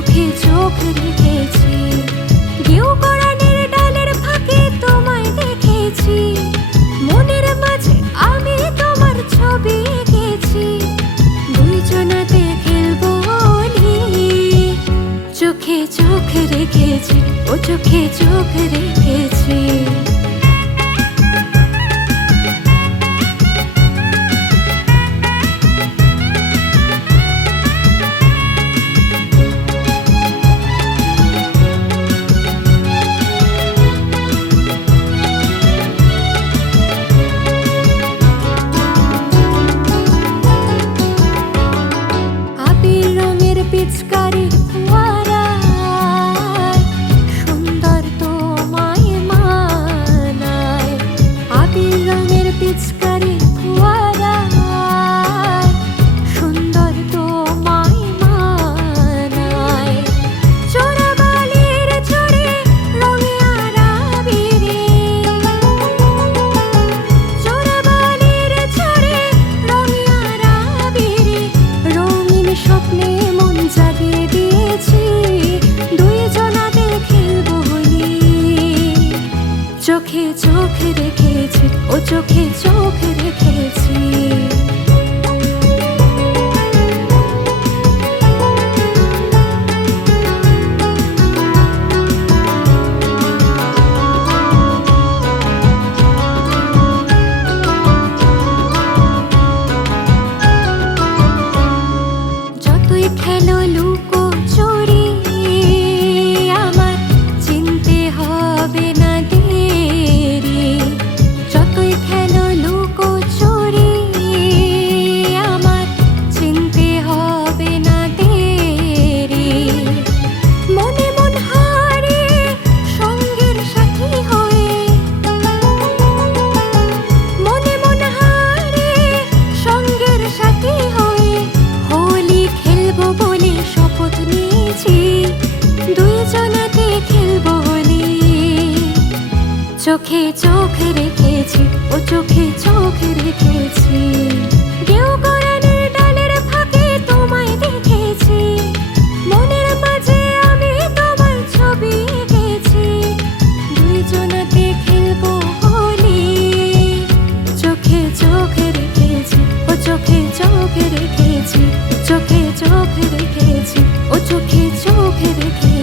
চোখে চোখ রেখেছি, কেউ কোরানের ডালের ফাঁকে তোমায় দেখেছি, মনের মাঝে আমি তোমার ছবি এঁকেছি, দুইজনাতে খেলবো হোলি। চোখে চোখ রেখেছি, ও চোখে চোখ রেখেছি। পিচকারি ফোয়ারায় সুন্দর তোমায় মানায়, আবির রঙের পিচকারি ফোয়ারায় সুন্দর তোমায় মানায়, চোরাবালির চড়ে রঙে আর আবিরে, চোরাবালির চড়ে রঙে আর আবিরে, রঙিন স্বপ্নে জাগিয়ে দিয়েছি, দুইজনাতে খেলবো হোলি। চোখে চোখ রেখেছি, ও চোখে চোখ রেখেছি। যতই খেলো লুকো চুরি, আমার চিনতে হবে না দেরি, যতই খেলো লুকো চুরি, আমার চিনতে হবে না দেরি, মনে মন হারিয়ে সঙ্গের সাথী হয়ে, মনে মন হারিয়ে সঙ্গের সাথী হয়ে হোলি খেলবো বলে শপথ নিয়েছি, দুইজনাতে খেলবো হোলি। চোখে চোখ রেখেছি, ও চোখে চোখ রেখেছি, কেউ কোরানের ডালের ফাঁকে তোমায় দেখেছি, মনের মাঝে আমি তোমার ছবি এঁকেছি, দুইজনাতে খেলবো হোলি। চোখে চোখ রেখেছি, ও চোখে চোখ রেখেছি, চোখে চোখ রেখেছি, ও চোখে চোখ রেখেছি।